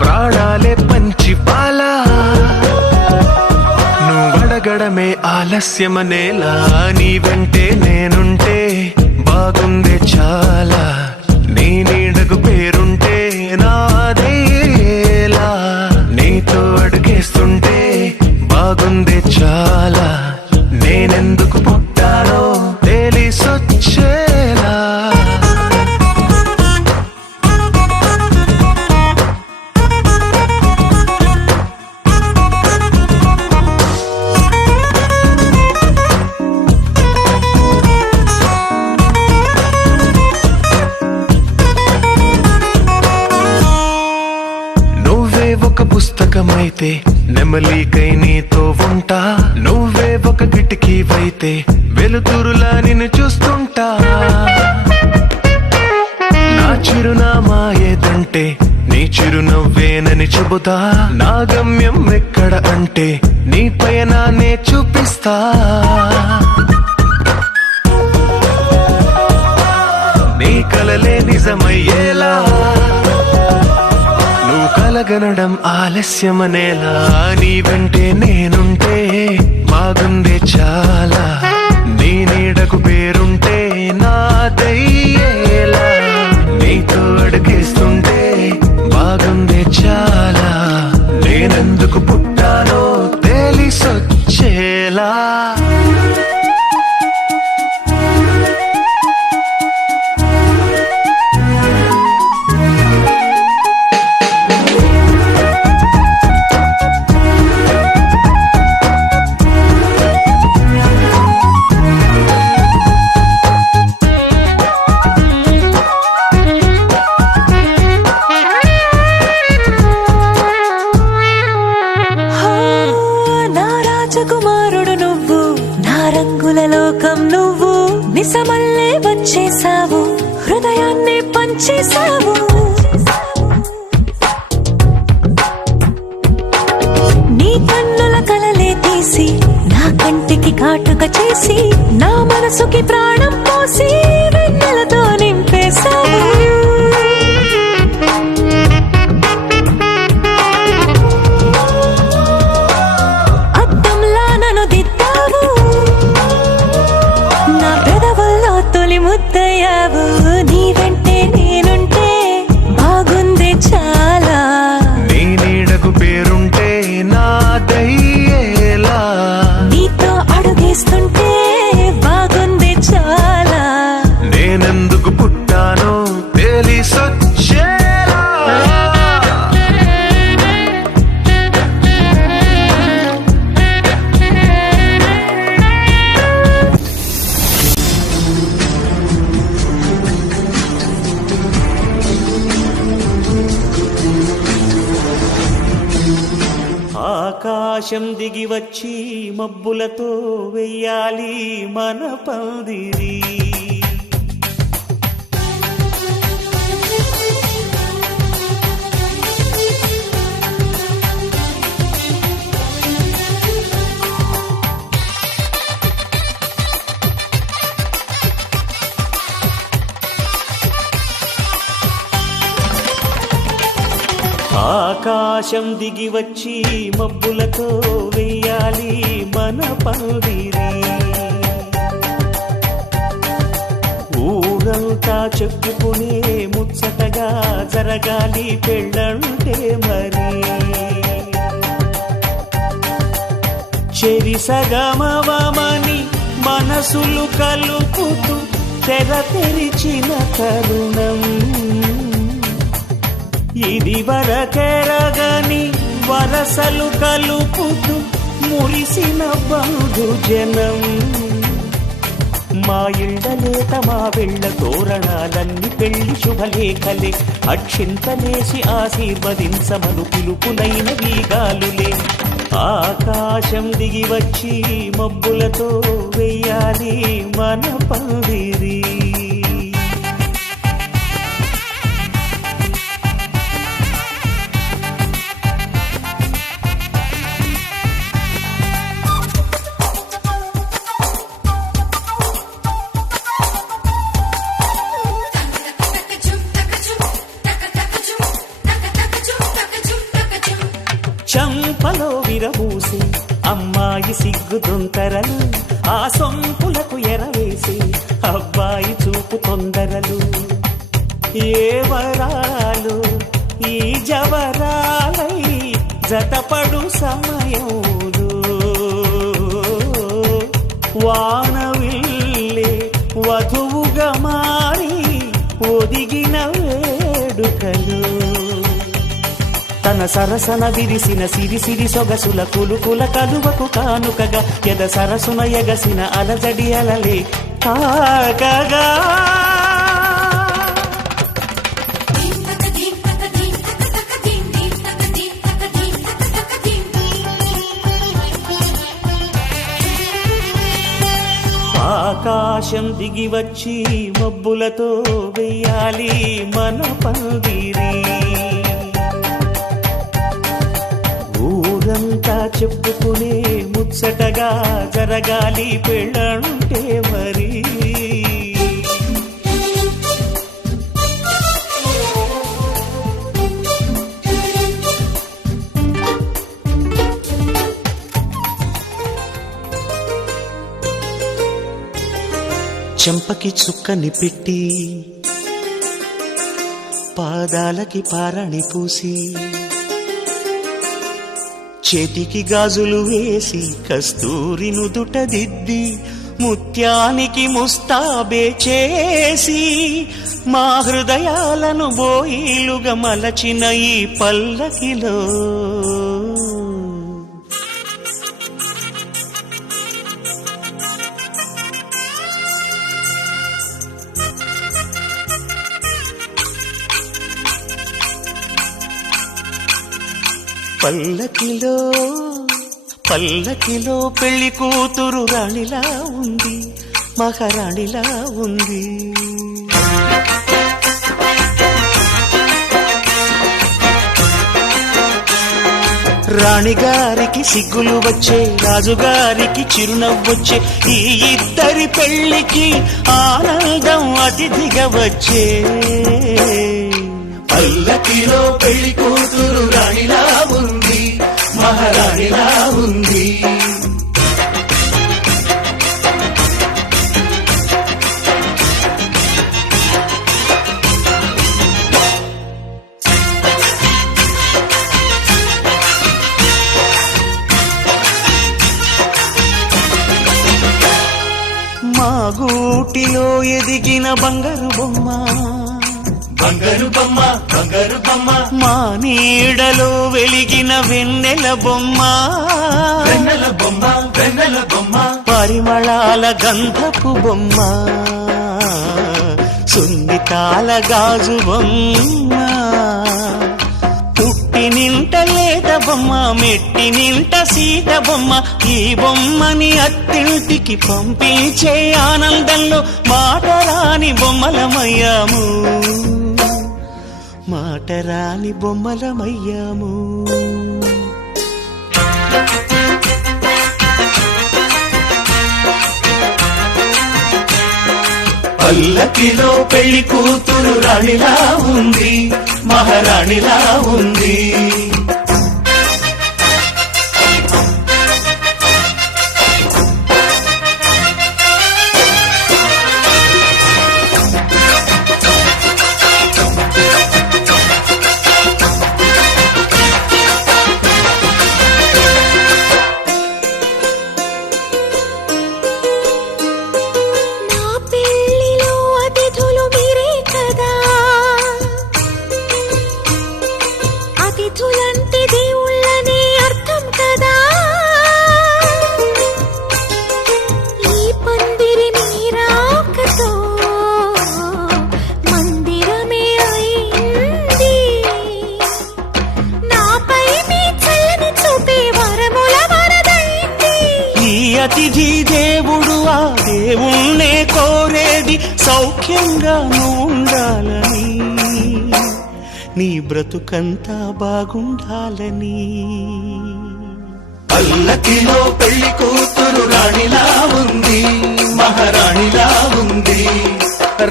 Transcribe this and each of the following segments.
ప్రాణాలే పంచి పాలా నువ్వడగడమే ఆలస్యమనేలా నీ వెంటే నేనుంటే బాగుందే చాలా నీ నీడకు పేరుంటే నాదేలా నీతో అడుగేస్తుంటే బాగుందే చాలా నేనెందుకు పుట్టానో తెలిసొచ్చేలా ఒక పుస్తకమైతే నెమలికై నీతో ఉంటా నువ్వే ఒక కిటికీవైతే వెలుతురులా నిన్ను చూస్తుంటా నా చిరునామా ఏదంటే నీ చిరునవ్వేనని చెబుతా నా గమ్యం ఎక్కడ అంటే నీ పయనాన్నే చూపిస్తా నీ కలలే నిజమయ్యేలా కలగనడం ఆలస్యమనేలా నీ వెంటే నేనుంటే బాగుందే చాలా నీ నీడకు పేరుంటే నాదయ్యేలా నీతో అడుగేస్తుంటే బాగుందే చాలా నేనెందుకు పుట్టానో తెలిసొచ్చేలా కుమారుడు నువ్వు నా రంగుల లోకం నువ్వు నిసమల్లే వచ్చేసావు హృదయాన్ని పంచేసావు నీ కన్నుల కలలే తీసి నా కంటికి కాటుక చేసి నా మనసుకి ప్రాణం పోసి వెన్నెలతో నింపేసావు ముద్దయ్యావు నీ వెంటే నేనుంటే బాగుంది చాలా నీ నీడకు పేరుంటే నాదయ్యేలా నీతో అడుగేస్తుంటే బాగుంది చాలా నేనెందుకు పుట్టానో తెలిసొచ్చేలా ఆకాశం దిగి వచ్చి మబ్బులతో వెయ్యాలి మన పందిరి ఆకాశం దిగి వచ్చి మబ్బులతో వెయ్యాలి మన పందిరి ఊరంతా చెప్పుకునే ముచ్చటగా జరగాలి పెళ్ళంటే మరి చెరిసగమవమని మనసులు కలుపుతూ తెర తెరిచిన తరుణం ఇది వరకెరగని వరసలు కలుపుతూ మురిసిన బంధుజనం మా ఇళ్ళలేత మా వెళ్ళ తోరణాలన్నీ పెళ్లి శుభలేఖలే అక్షింతలేసి ఆశీర్వదించమను పిలుపులైన వీగాలులే ఆకాశం దిగి వచ్చి మబ్బులతో వెయ్యాలి మన పందిరి చంపలో విరబూసి అమ్మాయి సిగ్గుదొంతరలు ఆ సొంపులకు ఎరవేసి అబ్బాయి చూపు తొందరలు ఏ వరాలు ఈ జవరాలై జతపడు సమయంలో వానవిల్లే వధువుగా మారి ఒదిగిన వేడుకలు తన సరసన విరిసిన సిరిసిరి సొగసుల కులుకుల కలువకు కానుకగా ఎద సరసున ఎగసిన అలజడి అలలే కాకగా ఆకాశం దిగి వచ్చి మబ్బులతో వెయ్యాలి మన పందిరి ఊరంతా చెప్పుకునే ముచ్చటగా జరగాలి పెళ్ళంటే మరి చెంపకి చుక్కని పెట్టి పాదాలకి పారణి పూసి చేతికి గాజులు వేసి కస్తూరి నుదుట దిద్ది ముత్యానికి ముస్తాబే చేసి మా హృదయాలను బోయిలుగా మలచిన ఈ పల్లకిలో పల్లకిలో పల్లకిలో పెళ్లి కూతురు రాణిలా ఉంది మహారాణిలా ఉంది రాణిగారికి సిగ్గులు వచ్చే రాజుగారికి చిరునవ్వొచ్చే ఈ ఇద్దరి పెళ్లికి ఆనందం అతిథిగా వచ్చే పల్లకిలో పెళ్లి కూతురు రాణిలా ఉంది మహారాణిలా ఉంది మా గూటిలో ఎదిగిన బంగారు బొమ్మ బంగారు బొమ్మ బంగారు బొమ్మ మా నీడలో వెలిగిన వెన్నెల బొమ్మ వెన్నెల బొమ్మ వెన్నెల బొమ్మ పరిమళాల గంధపు బొమ్మ సున్నితాల గాజు బొమ్మ పుట్టినింట లేత బొమ్మ మెట్టినింట సీత బొమ్మ ఈ బొమ్మని అత్తింటికి పంపించే ఆనందంలో మాటరాని బొమ్మలమయ్యాము మాటరాని బొమ్మలమయ్యాము పల్లకిలో పెళ్లి కూతురు రాణిలా ఉంది మహారాణిలా ఉంది అతిథుల అతిథి దేవుడు ఆ దేవుణ్ణే కోరేది సౌఖ్యంగా ఉండాలని, నీ బ్రతుకంతా బాగుండాలని. పల్లకిలో పెళ్లి కూతురు రాణిలా ఉంది, మహారాణిలా ఉంది.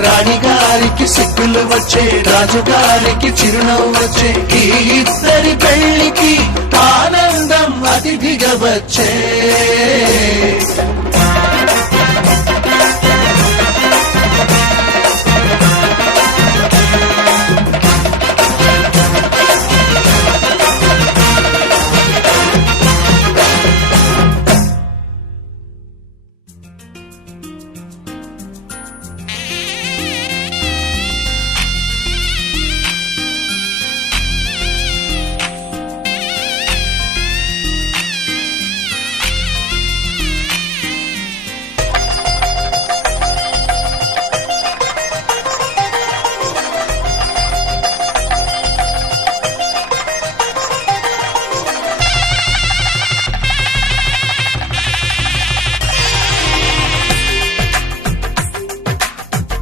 రాణిగారికి సిగ్గులు వచ్చే, రాజుగారికి చిరునవ్వు వచ్చే, ఈ ఇద్దరి పెళ్లికి ఆనందం అతిథిగా వచ్చే.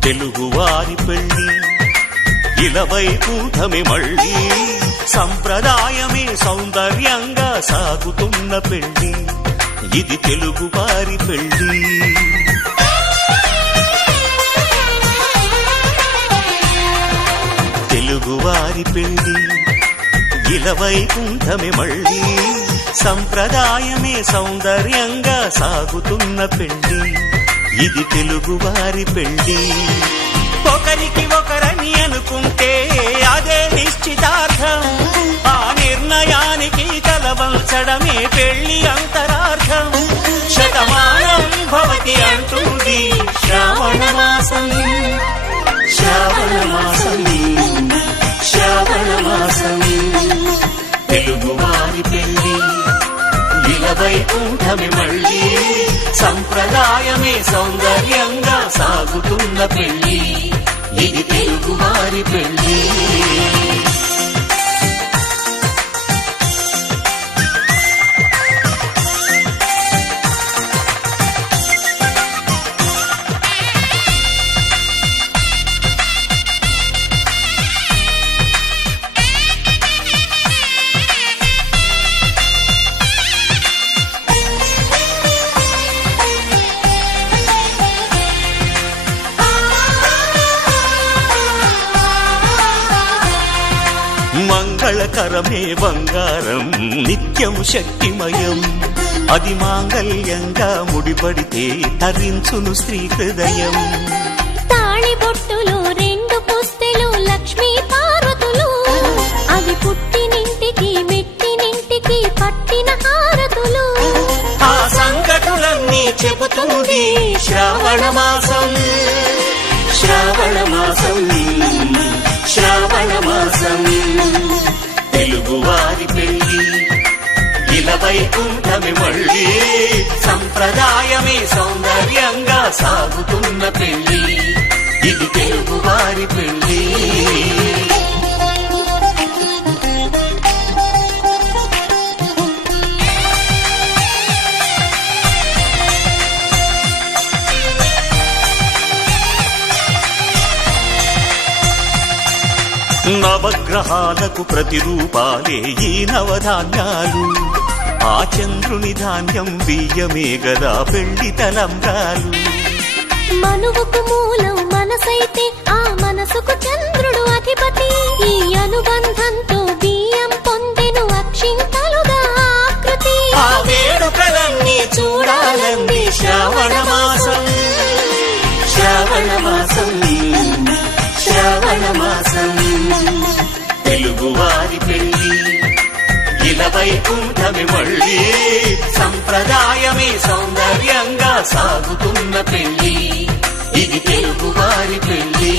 తెలుగువారి పెళ్లి ఇలవై కూటమి మళ్ళీ, సంప్రదాయమే సౌందర్యంగా సాగుతున్న పెళ్లి, ఇది తెలుగువారి పెళ్లి. తెలుగువారి పెళ్లి ఇలవై కూటమి మళ్ళీ, సంప్రదాయమే సౌందర్యంగా సాగుతున్న పెళ్లి, ఇది తెలుగువారి పెళ్లి. ఒకరికి ఒకరని అనుకుంటే అదే నిశ్చితార్థం, ఆ నిర్ణయానికి తలవంచడమే పెళ్లి అంతరార్థం. శతమానం భవతి అంటుంది శ్రావణ మాసం, శ్రావణ మాసం, శ్రావణ మాసం. తెలుగువారి పెళ్లి ఇలవై కూటమి మళ్ళీ, సంప్రదాయమే సౌందర్యంగా సాగుతున్న పెళ్లి, ఇది తెలుగువారి పెళ్లి. మంగళకరమే బంగారం, నిత్యం శక్తిమయం, అది మాంగళ్యంగా ముడిపడితే తరించును స్త్రీ హృదయం. తాళిబొట్టులు రెండు పుస్తెలు లక్ష్మీ పార్వతులు, అవి పుట్టినింటికి మెట్టినింటికి పట్టిన హారతులు. ఆ సంగతులన్నీ చెబుతుంది శ్రావణ మాసం, శ్రావణ మాసం, శ్రావణ మాసం. తెలుగువారి పెళ్లి ఇలవై కూటమి మళ్ళీ, సంప్రదాయమే సౌందర్యంగా సాగుతున్న పెళ్లి, ఇది తెలుగువారి పెళ్లి. నవగ్రహాలకు ప్రతిరూపాలే ఈ నవధాన్యాలు, ఆ చంద్రుని ధాన్యం బియ్యమే గదా పెళ్లి తలంబ్రాలు. మనువుకు మూలం మనసైతే ఆ మనసుకు చంద్రుడు అధిపతి, ఈ అనుబంధంతో బియ్యం పొందెను అక్షింతలుగా ఆకృతి. ఆ వేడుకలన్నీ చూడాలంది శ్రావణ మాసం, శ్రావణ మాసం, శ్రావణ మాసం. తెలుగువారి పెళ్లి ఇలవై కూటమి మళ్ళీ, సంప్రదాయమే సౌందర్యంగా సాగుతున్న పెళ్లి, ఇది తెలుగువారి పెళ్లి.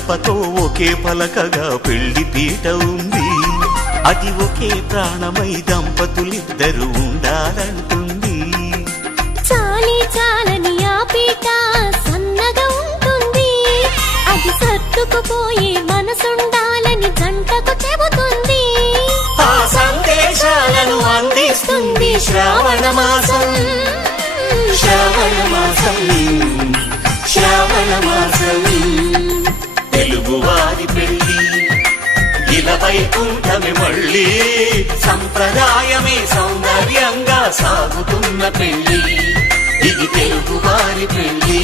గడపతో ఒకే పలకగా పెళ్లి పీట ఉంది. అది ఒకే ప్రాణమై దంపతులిద్దరూ ఉండాలంటుంది. చాలి చాలని ఆ పీట సన్నగా ఉంటుంది. అది సర్దుకుపోయే మనసుండాలని జంటకు చెబుతుంది. ఆ సందేశాలను అందిస్తుంది శ్రావణ మాసం. శ్రావణ మాసం, శ్రావణ మాసం. తెలుగువారి పెళ్లి ఇలా వైకుంఠమే మళ్ళీ, సంప్రదాయమే సౌందర్యంగా సాగుతున్న పెళ్లి. ఇది తెలుగువారి పెళ్లి.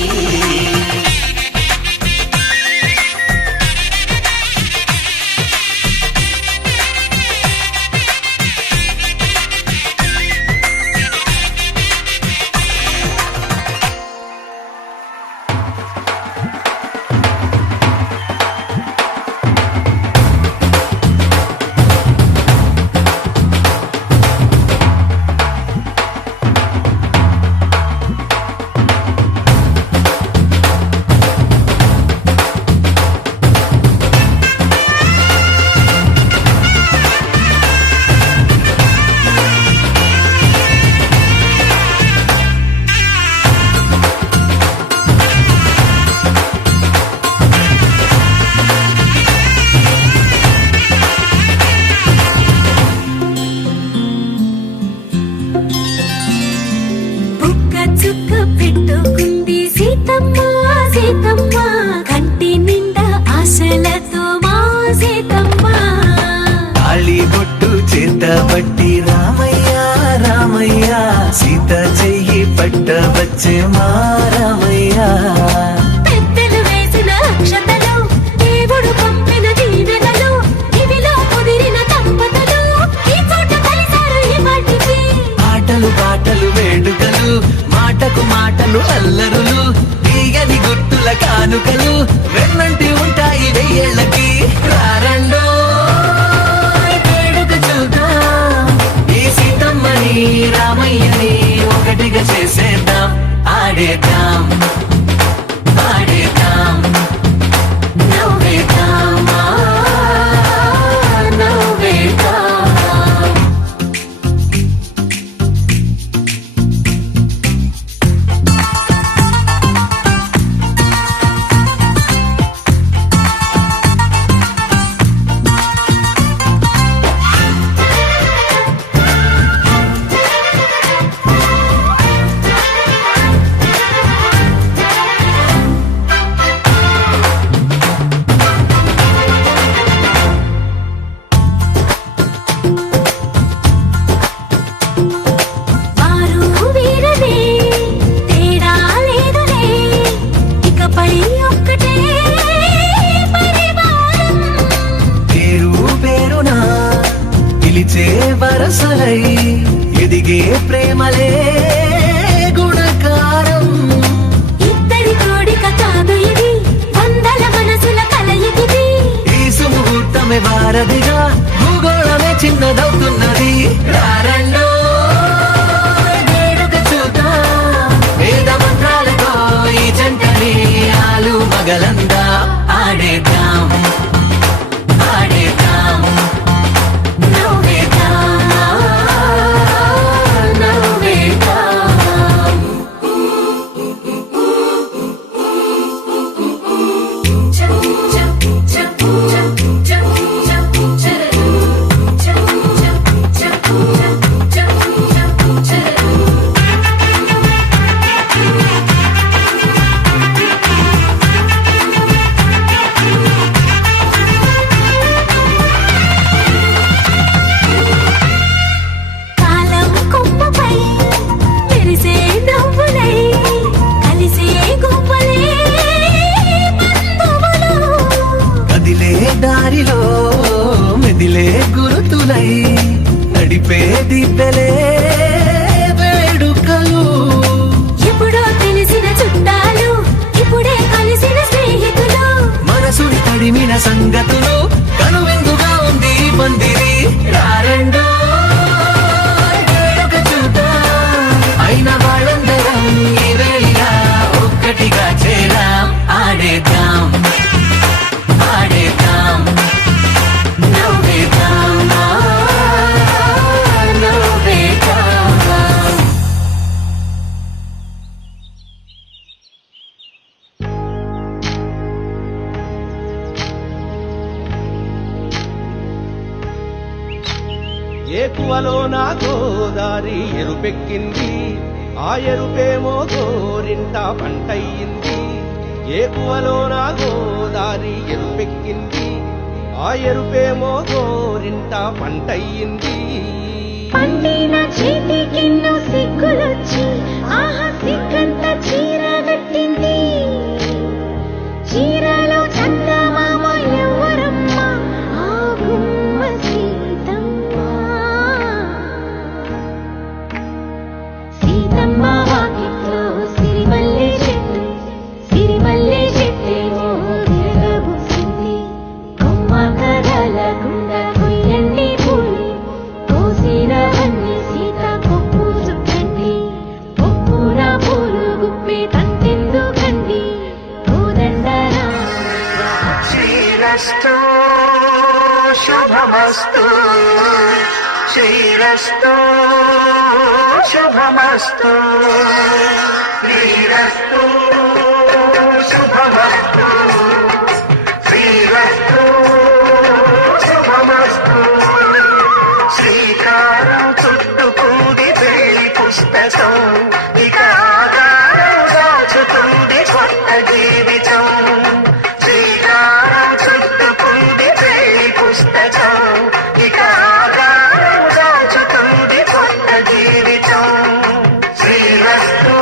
చుక్క పెట్టుకుంది సీతమ్మ సీతమ్మ, కంటి నిండా ఆశలతో మా సీతమ్మ. తాళి బొట్టు చేత పట్టి రామయ్య రామయ్య, సీత చెయ్యి పట్ట వచ్చే మా రామయ్య. పెద్దలు వేసిన అక్షతలు, దేవుడు పంపిన దీవెనలు, ఇవిలో కుదిరిన దంపతులు ఈ చోట కలిసారు ఈ వాటికి. ఆటలు పాటలు వేడుకలు, మాటకు మాటలు అల్లరులు, తీయని గుర్తుల కానుకలు వెన్నంటి ఉంటాయి వెయ్యేళ్ళకి. రారండో వేడుక చూద్దాం, ఈ సీతమ్మని రామయ్యని ఒకటిగా చేసేద్దాం. ఆడేద్దాం ఆడేద్దాం, నవ్వేద్దాం నవ్వేద్దాం. వారు వీరనే తేడా లేదులే, ఇకపై ఒక్కటే పరివారం. పేరు పేరునా పిలిచే వరసలై ఎదిగే ప్రేమలే గుణకారం. ఇద్దరి కోడిక కాదు ఇది, వందల మనసుల కలయికిది. ఈ సుముహూర్తమే వారధిగా, భూగోళమే చిన్నదవుతున్నది. రారండో వేడుక చూద్దాం, వేద మంత్రాలతో ఈ జంటని ఆలు మగలందా. ఆడేద్దాం ఆడేద్దాం, నవ్వేద్దాం నవ్వేద్దాం. చ చ చ చ చ చ చ ఏకువలో నా గోదారి ఎరుపెక్కింది, ఆ ఎరుపేమో గోరింట పంటయ్యింది. ఏకువలో నా గోదారి ఎరుపెక్కింది, ఆ ఎరుపేమో గోరింట పంటయ్యింది. పండిన చేతికెన్నో సిగ్గులొచ్చి ఆహా సిగ్గంత చీర కట్టింది. చీరలో చందమామ ఎవరమ్మ, ఆ గుమ్మ సీతమ్మ. సీతమ్మ వాకిట్లో సిరిమల్లె చెట్టు, సిరిమల్లె చెట్టేమో తిరగబూసింది. కొమ్మ కదలకుండా కొయ్యండి పూలు, కోసినవన్నీ సీత కొప్పు చుట్టండి. కొప్పున పూలు గుప్పే తంతెందుకండి, కోదండరా. శ్రీరస్తు శుభమస్తు, శ్రీరస్తు శుభమస్తు, శ్రీరస్తు శుభమస్తు, శ్రీరస్తు శుభమస్తు. శ్రీకారం చుట్టుకుంది పెళ్లి పుస్తకం, ఇక ఆధారం దాచుతుంది కొత్త జీవితం. శ్రీకారం చుట్టుకుంది పెళ్లి పుస్తకం, ఇక ఆధారం దాచుతుంది కొత్త జీవితం. శ్రీరస్తు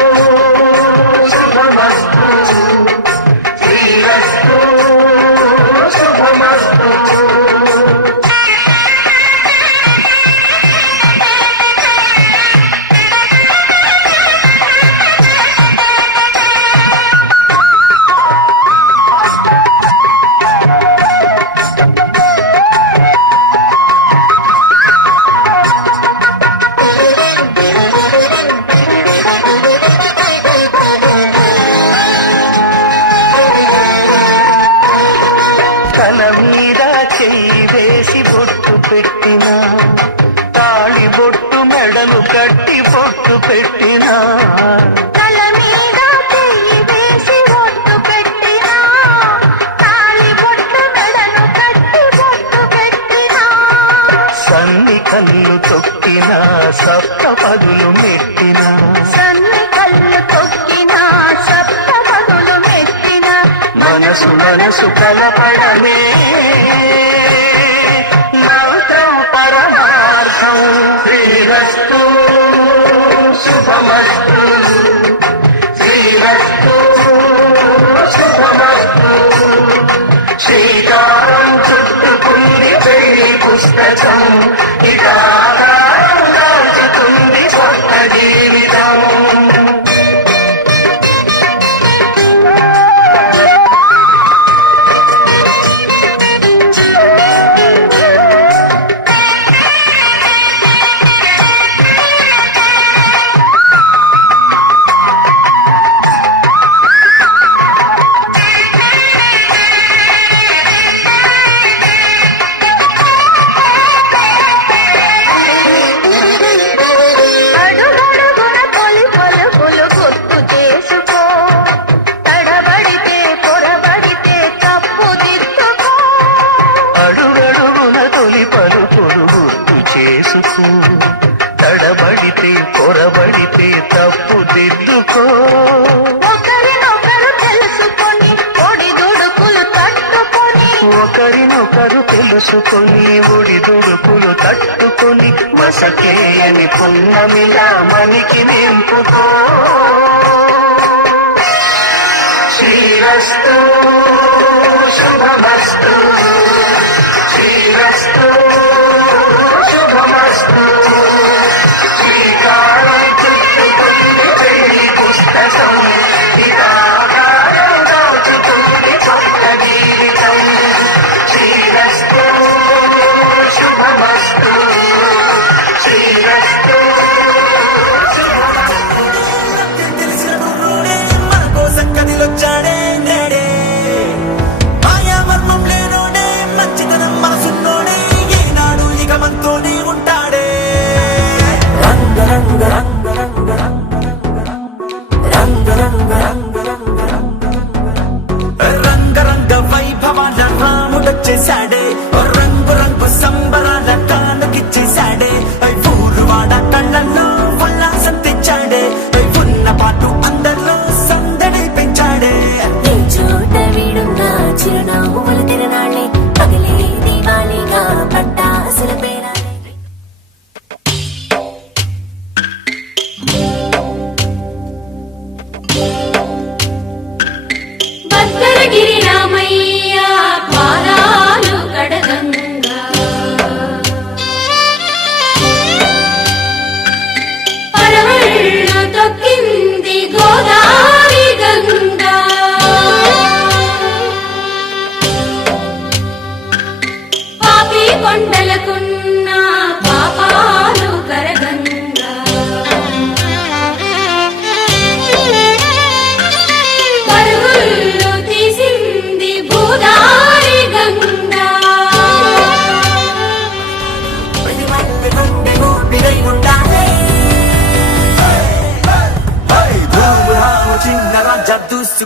శుభమస్తు, శ్రీరస్తు శుభమస్తు. తల మీద చెయ్యి వేసి బొట్టు పెట్టినా, తాళి బొట్టు మెడలు కట్టి బొట్టు పెట్టినా. తల మీద చెయ్యి వేసి బొట్టు పెట్టినా, తాళి బొట్టు మెడను కట్టి బొట్టు పెట్టినా. సన్ని కళ్ళు తొక్కినా, సప్త పదులు మెట్టినా. సన్ని కళ్ళు తొక్కినా, సప్త పదులు మెట్టినా. మనసు మనసు కలపడమే మంత్రం పరమార్థం. శ్రీరస్తు శుభమస్తు, శ్రీరస్తు శుభమస్తు. శ్రీకారం చుట్టుకుంది పెళ్లి పుస్తకం, ఇక ఆధారం దాచుతుంది కొత్త జీవితం. అడుగడుగున తొలి పలుకులు గుర్తు చేసుకో, తడబడితే పొరబడితే తప్పు దిద్దుకో. అడుగడుగున తొలి పలుకులు గుర్తు చేసుకో, తడబడితే పొరబడితే తప్పు దిద్దుకో. ఒకరినొకరు తెలుసుకొని ఒడిదుడుకులు తట్టుకొని, ఒకరినొకరు తెలుసుకొని ఒడిదుడుకులు తట్టుకొని, మసకేయని పున్నమిలా మనికి నింపుకో. శ్రీరస్తు శుభమస్తు, శ్రీరస్తు శుభమస్తు. శ్రీకారం చుట్టుకుంది పెళ్లి పుస్తకం, ఇక ఆధారం దాచుతుంది కొత్త జీవితం. శ్రీరస్తు శుభమస్తు, శ్రీరస్తు కదిలొచ్చాడే నేడే, మాయా మర్మం లేనోడే, మంచితనం మనసున్నోడే, ఏం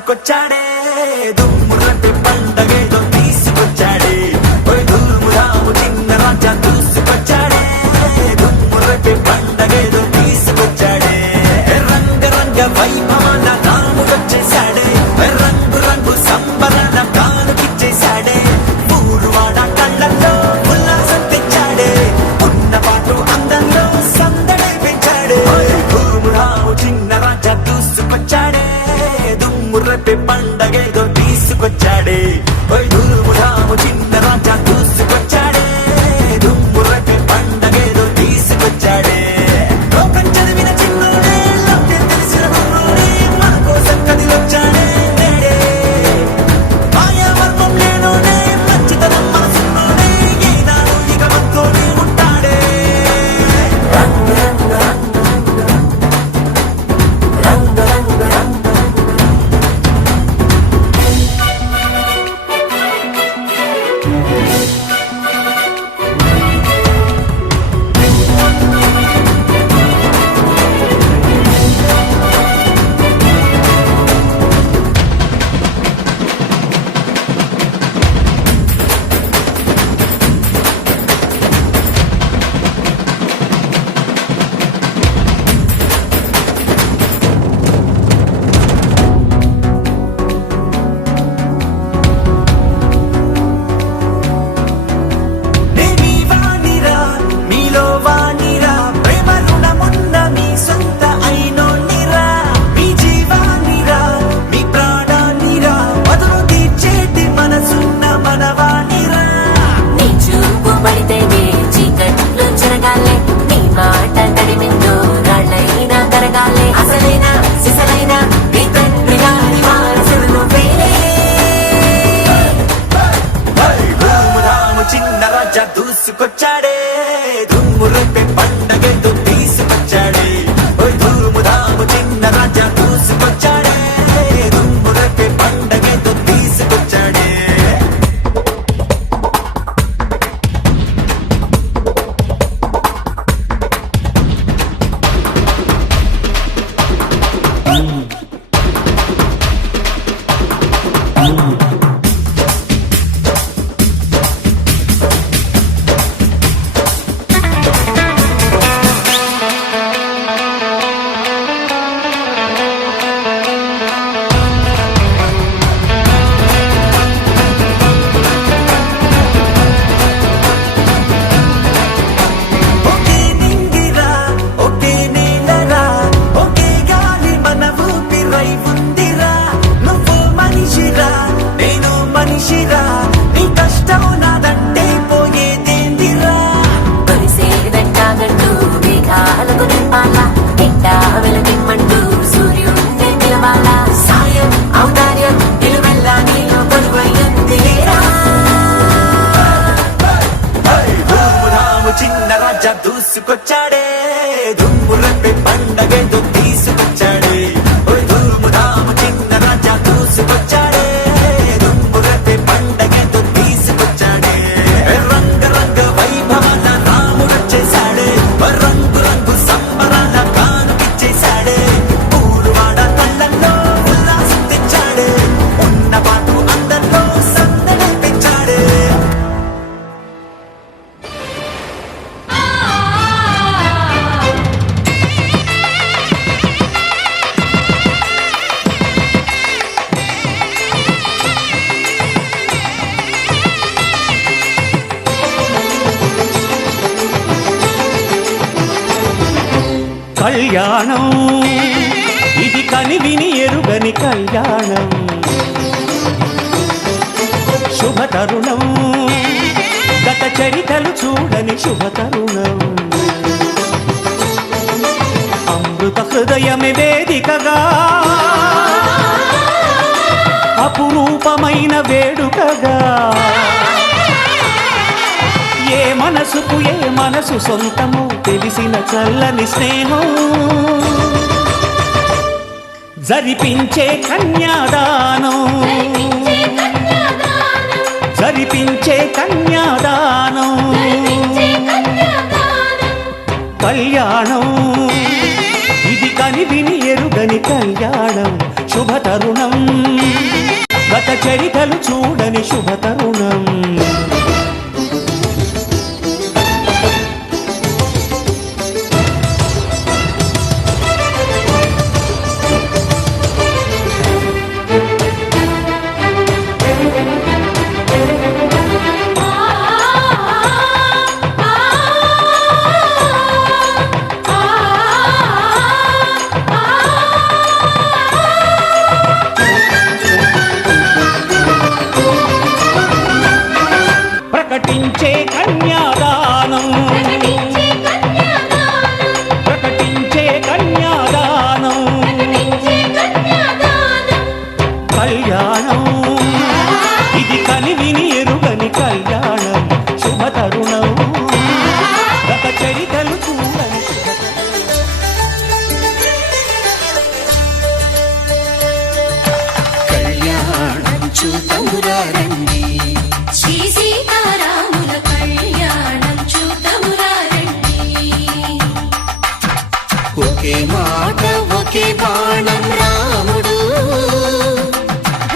దూసుకొచ్చాడే దుమ్ము రేపే పండగేదో తీసుకొచ్చాడే ఓయ్ దుమ్ము రాము చిన్న రాజా దూసుకొచ్చాడే దుమ్ము రేపే పండగేదో తీసుకొచ్చాడే రంగ రంగ వైభవాన రాముడు వచ్చేసాడే రంగు రంగు సంబరాల కానుకిచ్చేసాడే ఊరువాడ కళ్ళల్లో ఉల్లాసం తెచ్చాడే ఉన్న పాటు అందంలో సందడి పెంచాడే దుమ్ము రాము చిన్న రాజా దూసుకొచ్చాడే దుమ్ము రేపే పండగేదో తీసుకొచ్చాడే ఓయ్ దుమ్ము రాము చిన్న రాజా దూసుకొచ్చాడే దుమ్ము రేపే పండగేదో తీసుకొచ్చాడే లోకం చదివిన చిన్నోడే లోకం తెలిసిన కుర్రోడే మన కోసం కదిలొచ్చాడే నేడే మాయావర్మం లేనోడే మంచితనం మనసున్నోడే ఏనాడు ఇక మనతోనే ఉంటాడే రంగు రంగు రంగు రంగు రంగు నేనీ వాణిరా మీలో వాణిరా ప్రేమ రుణమున్న మీ సొంత అయినోనిరా మీ జీవానిరా మీ ప్రాణానిరా మధురు తీర్చేటి మనసున్న మనవాణిరా నీ చూపు పడితేనే చీకట్లు చెరగాలే నీ మాట తడిమిందో రాళ్ళైనా కరగాలే అసలైన సిసలైన నీ తండ్రి గారి వారసుడు నువ్వేలే దుమ్ము రాము చిన్న రాజా దూసుకొచ్చాడే దుమ్ము రేపే పండగేదో తీసుకొచ్చాడే ఓయ్ దుమ్ము రాము చిన్న రాజా దూసుకొచ్చాడే దుమ్ము రేపే పండగేదో తీసుకొచ్చాడే ఒకే నింగిరా ఒకే నేలరా ఒకే గాలి మన ఊపిరై ఉందిరా నువ్వు మనిషిరా నేను మనిషిరా నీ కష్టం నాదంటే పోయేదేందిరా కొలిసేదంటాగంటూ మేఘాలకు నింపాలా ఎండా వెలగిమ్మంటూ సూర్యుడిని పిలవాలా సాయం ఔదార్యం నిలువెల్లా నీలో కొలువైంది లేరా దుమ్ము రాము చిన్న రాజా దూసుకొచ్చాడే దుమ్ము రేపే పండగేదో తీసుకొచ్చాడే ఓయ్ దుమ్ము రాము చిన్న రాజా దూసుకొచ్చాడే దుమ్ము రేపే పండగేదో తీసుకొచ్చాడే రంగ రంగ వైభవాల రాముడు వచ్చేసాడే రంగు రంగు సంబరాల కానుకిచ్చేసాడే ఊరువాడ కళ్ళల్లో ఉల్లాసం తెచ్చాడే ఉన్న పాటు అందరిలో సందడి పెంచాడే కళ్యాణం ఇది కనివిని ఎరుగని కళ్యాణం శుభతరుణం గత చరితలు చూడని శుభతరుణం అమృత హృదయమే వేదికగా అపురూపమైన వేడుకగా ఏ మనసుకు ఏ మనసు సొంతము తెలిసిన చల్లని స్నేహం జరిపించే కన్యాదానం జరిపించే కన్యాదానం కళ్యాణం ఇది కనివిని ఎరుగని కళ్యాణం శుభ తరుణం, గత చరితలు చూడని శుభ తరుణం. ప్రకటించే కన్యాదానం, ప్రకటించే కన్యాదానం, కళ్యాణం ఇది కనివిని ఎరుగని కళ్యాణం. శుభ తరుణం, గత చరితలు చూడని శుభ కళ్యాణం చూతమురారండి, శ్రీ సీతారాముల కళ్యాణం చూతమురారండి. ఒకే మాట ఒకే బాణం రాముడు,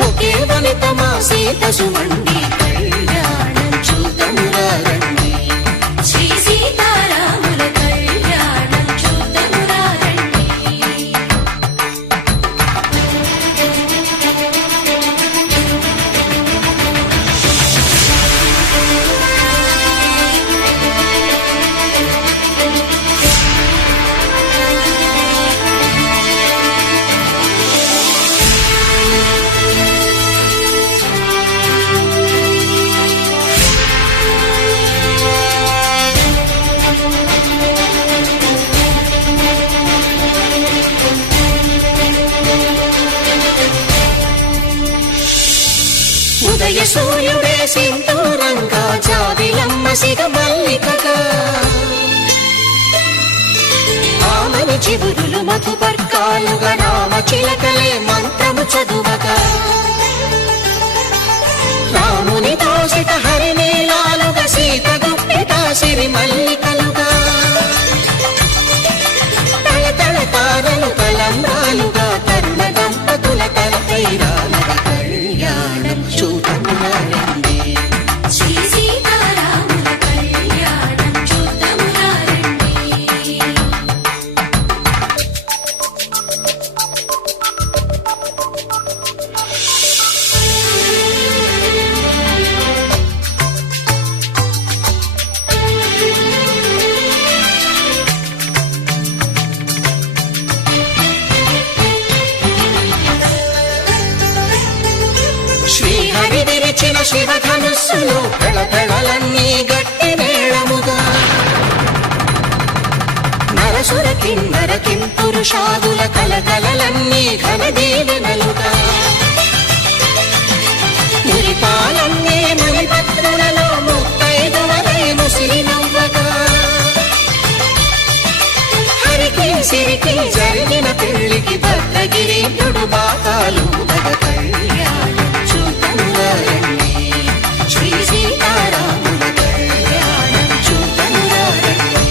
ఒకే వనిత మా సీత సుమండి. కళ్యాణం చూతమురారండి, శ్రీ సీతారాముల కళ్యాణం చూతమురారండి. ఉదయ సూర్యుడే సింధూరంగా, జాబిలమ్మ సిగ మల్లికగా, ఆమని చివురులు మధుపర్కాలుగా, రామ చిలకలే మంత్రము చదువగా, రాముని దోషిత హరినీలాలుగా, సీత గుప్పిట సిరి మల్లికలుగా, తల తల తారలు తలంబ్రాలుగా, తరుణ దంపతుల తలపైరాలుగా. కళ్యాణం చూతమురారండి, శ్రీ సీతారాముల కళ్యాణం చూతమురారండి. శ్రీహరి విరిచిన శివధనుస్సులు పెళపెళలన్నీ గట్టి మేళముగా, నరసుర కిన్నర కింపురుషాదుల కలకలలన్నీ ఘన దీవెనలుగా, మురిపాలన్నీ మణిపత్రులలో ముత్తైదువలై ముసిరి నవ్వగా, హరికి సిరికి జరిగిన పెళ్లికి భద్రగిరీంద్రుడు బాకాలు కళ్యాణం చూతమురారండి, శ్రీ సీతారాముల కళ్యాణం చూతమురారండి.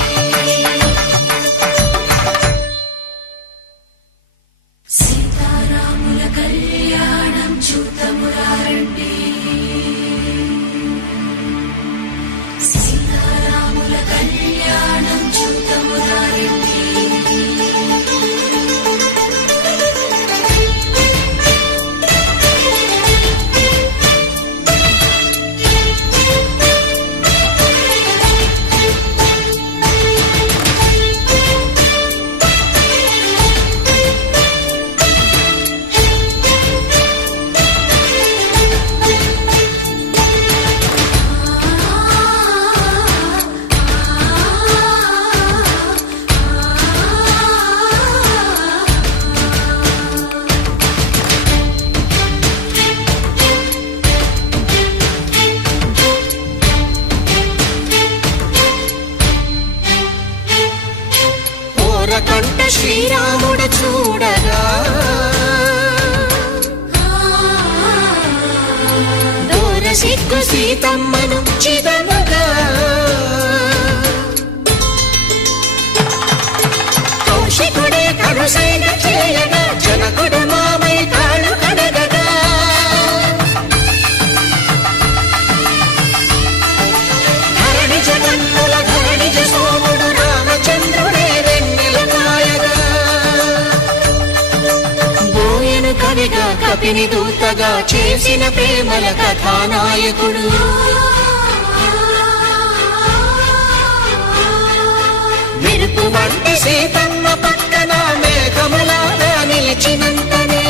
సీతారాముల కళ్యాణం చూతమురారండి, సీతారాముల కళ్యాణం చూతమురారండి. కంట శ్రీరాముడు చూడగా, దూర సిగ్గు సీతమ్మను చిదమగా, కౌశికుడే కరుసైన చేయగా, జనకుడు మామై తీపిని దూతగా చేసిన ప్రేమల కథానాయకుడు. మెరుపు వంటి సీతమ్మ పక్కన మేఘములాగా నిలిచినంతనే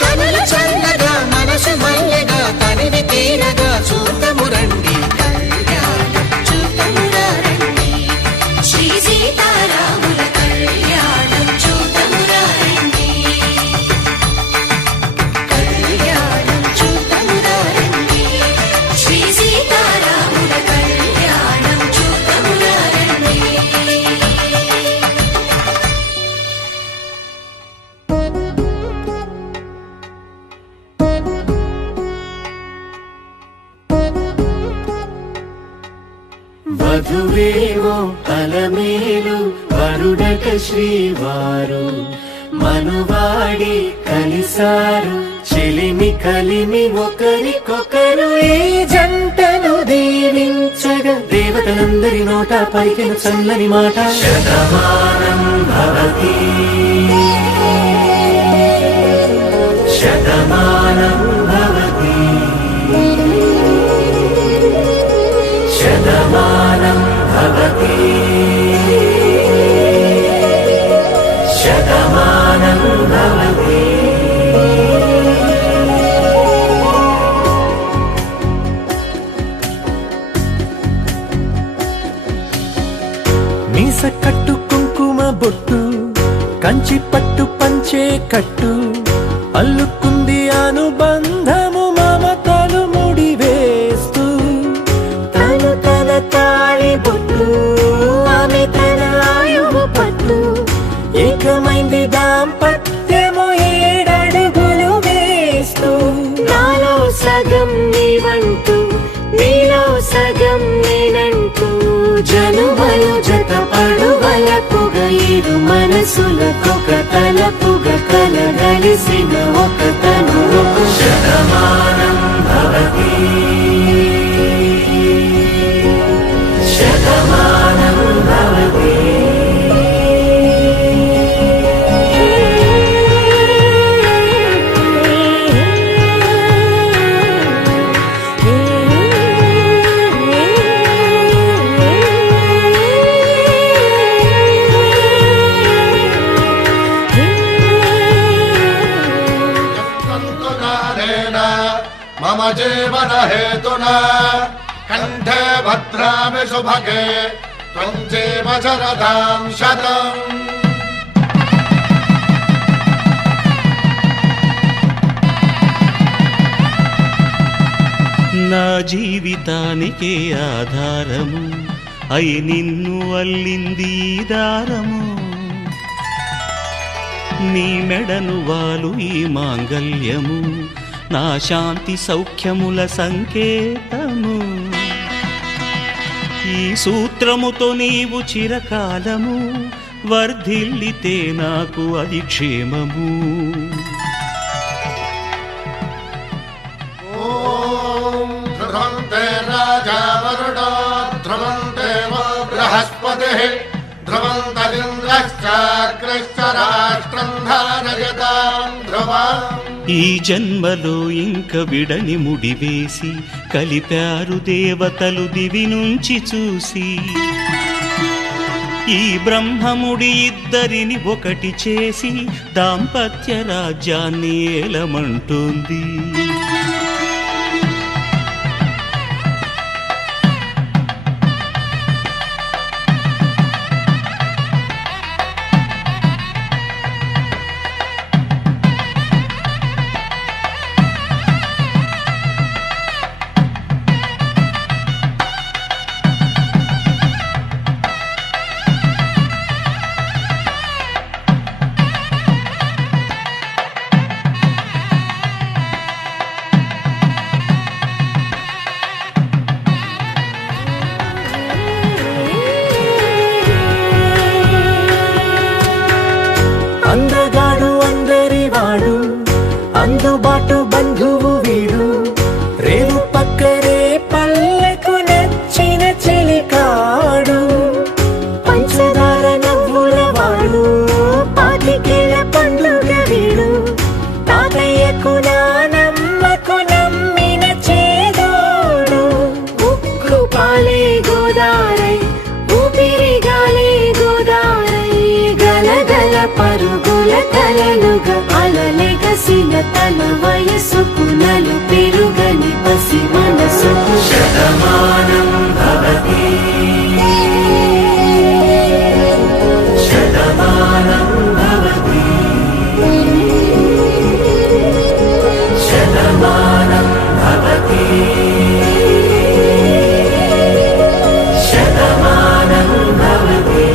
కనులు చల్లగా మనసు మల్లెగా తనివి తీరగా చూతము రండి, కళ్యాణం చూతమురా రండి, శ్రీ సీతారాముల కళ్యాణం చూతమురా రండి, కళ్యాణం చూతమురా రండి, శ్రీ సీతారాముల కళ్యాణం చూతమురా రండి. వధువేవో అలమేలు వరుడక శ్రీవారు మనువాడి కలిసారు చెలిమి కలిమి ఒకరికొకరు ఈ జంటను దీవించగా దేవతలందరి నోట పలికిన చల్లని మాట శతమానం భవతి శతమానం భవతి శతమానం భవతి శతమానం భవతి. మీస కట్టు కుంకుమ బొట్టు కంచి పట్టు పంచే కట్టు అల్లుకుంది అనుబంధము మమతలు ముడివేస్తూ తను తన తాళి బొట్టు ఆమె తన ఆయువు పట్టు ఏకమైంది దాంపత్యము 7 అడుగులు వేస్తూ నాలో సగం నీవంటూ నీలో సగం నేనంటూ జనుమలు జత పడువలపుగ 7 మనసులకొక తలపుగ కలగలిసిన ఒక తను శతమానం భవతి శతమానం భవతి. మమ జీవన హేతునా కంఠే భద్రామి శుభగే త్వం జీవ శరదాం శతం. నా జీవితానికే ఆధారము అయి నిన్ను అల్లింది ఈ దారము నీ మెడను వాలు ఈ మాంగల్యము నా శాంతి సౌఖ్యముల సంకేతము ఈ సూత్రముతో నీవు చిరకాలము వర్ధిల్లితే నాకు అది క్షేమము. ఓం ధ్రువంతే రాజా వరుడో ధ్రువంతే బృహస్పతిః ధ్రువంతరింద్రశ్చాగ్రశ్చ రాష్ట్రం ధారయతాం ధ్రువం. ఈ జన్మలో ఇంక విడని ముడివేసి కలిపారు దేవతలు దివి నుంచి చూసి ఈ బ్రహ్మముడి ఇద్దరిని ఒకటి చేసి దాంపత్య రాజ్యాన్ని ఏలమంటుంది. పరుగుల కలలుగా అలలెగసిన తన వయసుకు నలు పెరుగని పసి మనసుకు శతమానం భవతి శతమానం భవతి శతమానం భవతి శతమానం భవతి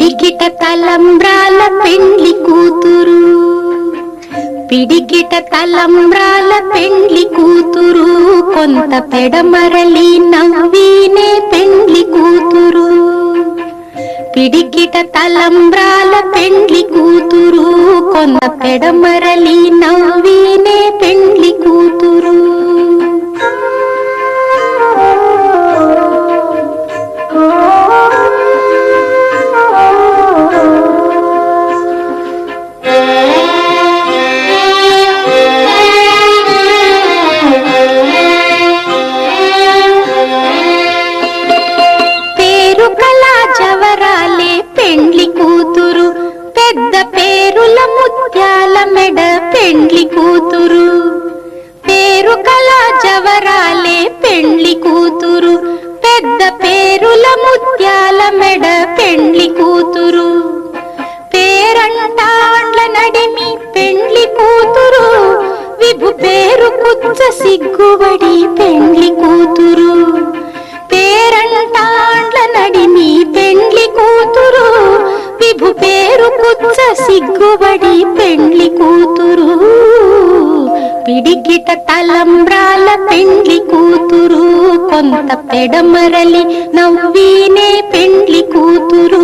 పిడికిట తలంబ్రాల పెండ్లి కూతురు, పిడికిట తలంబ్రాల పెండ్లి కూతురు, కొంత పెడమరలి నవ్వీనే పెండ్లి కూతురు. పిడికిట తలంబ్రాల పెండ్లి కూతురు, కొంత పెడమరలి నవ్వీనే పెండ్లి కూతురు. పెండ్లి కూతురు, పెద్ద పేరుల ముత్యాల మెడ పెండ్లి కూతురు. పేరు కళ జవరాలే పెండ్లి కూతురు, పెద్ద పేరుల ముత్యాల మెడ పెండ్లి కూతురు. పేరంటాండ్ల నడిమి పెండ్లి కూతురు, విభు పేరు కుచ్చ సిగ్గుబడి పెండ్లి కూతురు. పేరంటాండ్ల నడిమి పెండ్లి కూతురు, విభు పేరు కుచ్చ సిగ్గుబడి పెండ్లి కూతురు. పిడికిట తలంబ్రాల పెండ్లి కూతురు, కొంత పెడమరలి నవ్వీనే పెండ్లి కూతురు.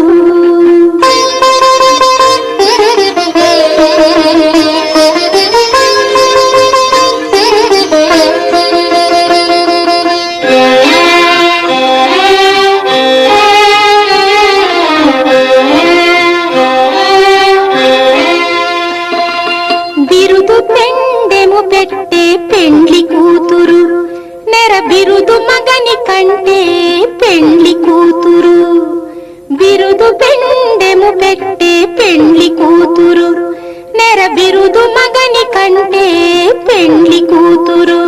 బిరుదు పెండెము పెట్టే పెండ్లి కూతురు, నెర బిరుదు మగని కంటే పెండ్లి కూతురు. బిరుదు పెండెము పెట్టే పెండ్లి కూతురు, నెర బిరుదు మగని కంటే పెండ్లి కూతురు.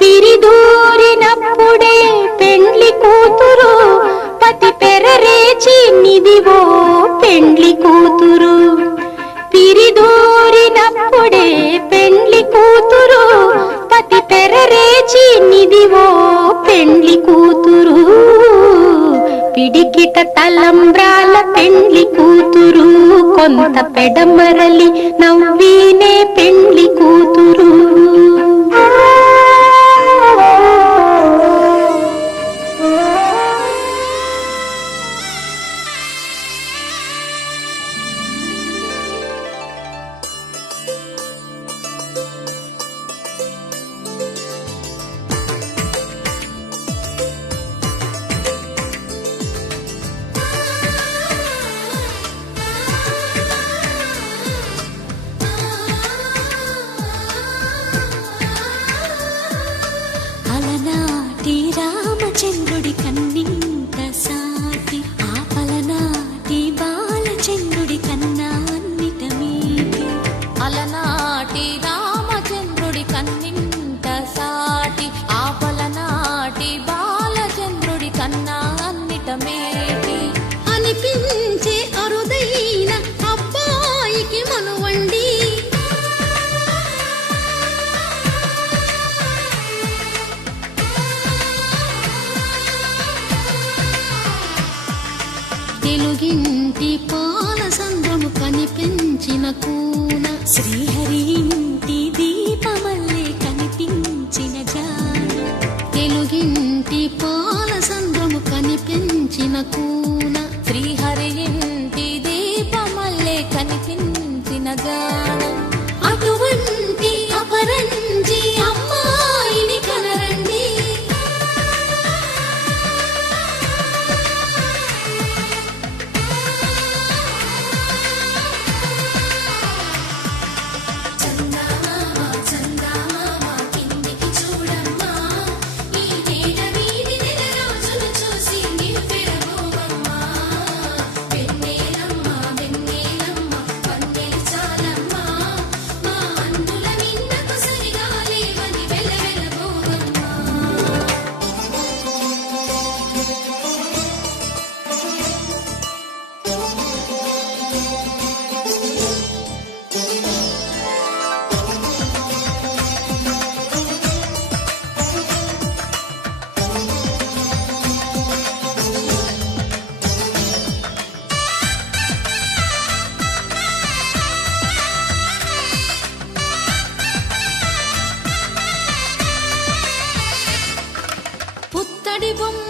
పిరిదూరినప్పుడే పెండ్లి కూతురు, పతి పెరరేచి నిదివో పెండ్లి కూతురు. పిరిదూరినప్పుడే పెండ్లి కూతురు, పతి పెరరేచి నిదివో పెండ్లి కూతురు. పిడికిట తలంబ్రాల పెండ్లి కూతురు, కొంత పెడమరలి నవ్వీనే పెండ్లి కూతురు. అలనాటి రామచంద్రుడి కన్నింత సాటి, ఆపలనాటి బాలచంద్రుడి కన్నా అన్నిట మీది. అలనాటి రామచంద్రుడి కన్నింత సాటి, ఆపలనాటి బాలచంద్రుడి కన్నా అన్నిట మీది. అనిపించే అరుదైన అబ్బాయికి మనువండి, తెలుగింటి పాల సంద్రము కనిపించిన కూన, శ్రీహరి ఇంటి దీపమల్లే కనిపించిన జాన. తెలుగింటి పాల సంద్రము కనిపించిన కూన, శ్రీహరి ఇంటి దీపమల్లే కనిపించిన జాన. అటువంటి అపరంజి అమ్మాయిని కనరండి,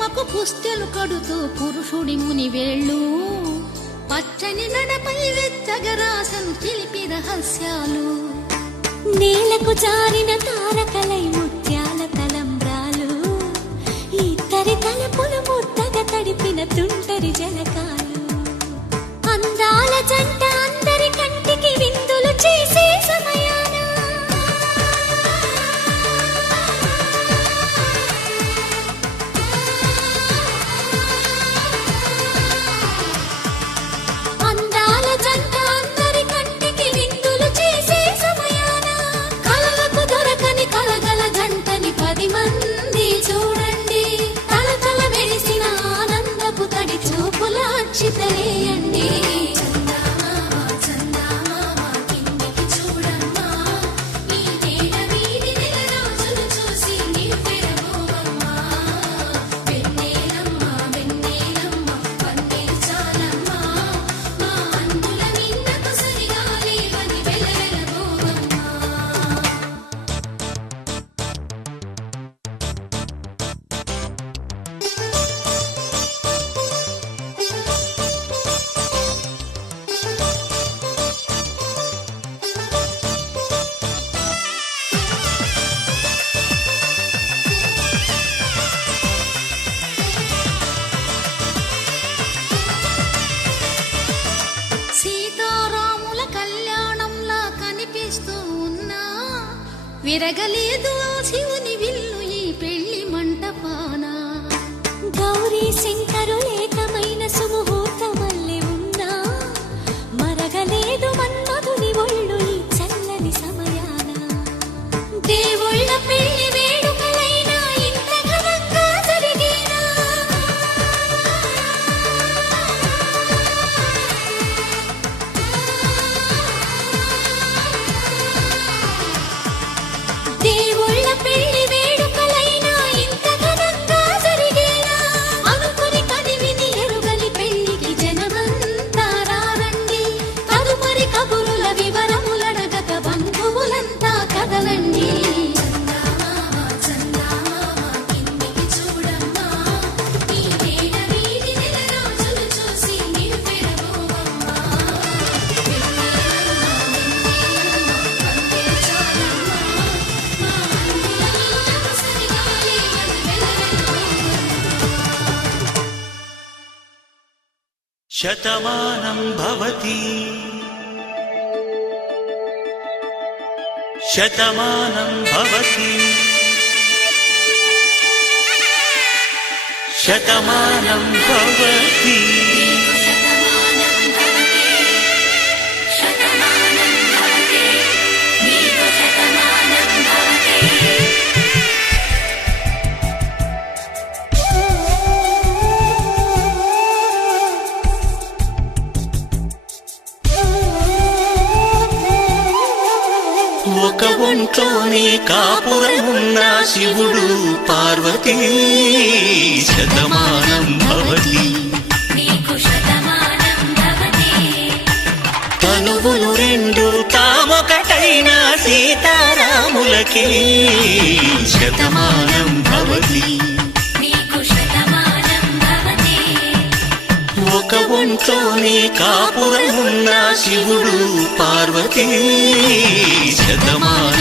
కొమ్మకు పుస్తెలు కడుతూ పురుషుడి ముని వేళ్ళు పచ్చని నడపై వెచ్చగరాసను చిలిపి రహస్యాలు నేలకు జారిన తారకలై ముత్యాల తలంబ్రాలు ఇద్దరి తలపులు ముద్దగా తడిపిన తుంటరి జలకాలు అందాల జంట అందరి కంటికి విందులు చేసే సమయాన అందాల జంట అందరి కంటికి విందులు చేసే సమయాన కలలకు దొరకని కలగల జంటని 10 మంది చూడండి తలతల మెరిసిన ఆనందపు తడి చూపుల అక్షితలేయండి సీతారాముల కళ్యాణంలా కనిపిస్తూ ఉన్నా విరగలేదు ఆ శివుని విల్లు ఈ పెళ్లి మంటపాన గౌరీ శంకరులేకమైన సుముహూర్తమల్లె ఉన్నా మరగలేదు మన్మధుని ఒళ్ళు ఈ చల్లని సమయాన దేవుళ్ళ పెళ్లి వేడుకలైనా ఇంత ఘనంగా జరిగేనా దేవుళ్ళ పెళ్లి వేడుకలైనా ఇంత ఘనంగా జరిగేనా అనుకుని కదివిని ఎరుగని పెళ్లికి జనమంతా రారండి తదుపరి కబురుల వివరములడగక బంధువులంతా కదలండి కిందికి చూడమ్మా ఈ వేళ వీధి నెల రోజులు చూసి నివ్వెరబోవమ్మా శతమానం భవతి శతమానం భవతి శతమానం భవతి ఒక ఒంట్లోనే కాపురమున్న శివుడు పార్వతీ శతమానం భవతి తనువులు రెండు తామొకటైన సీతారాములకి శతమానం భవతి ఒక ఒంట్లోనే కాపురమున్న శివుడు పార్వతీ శతమానం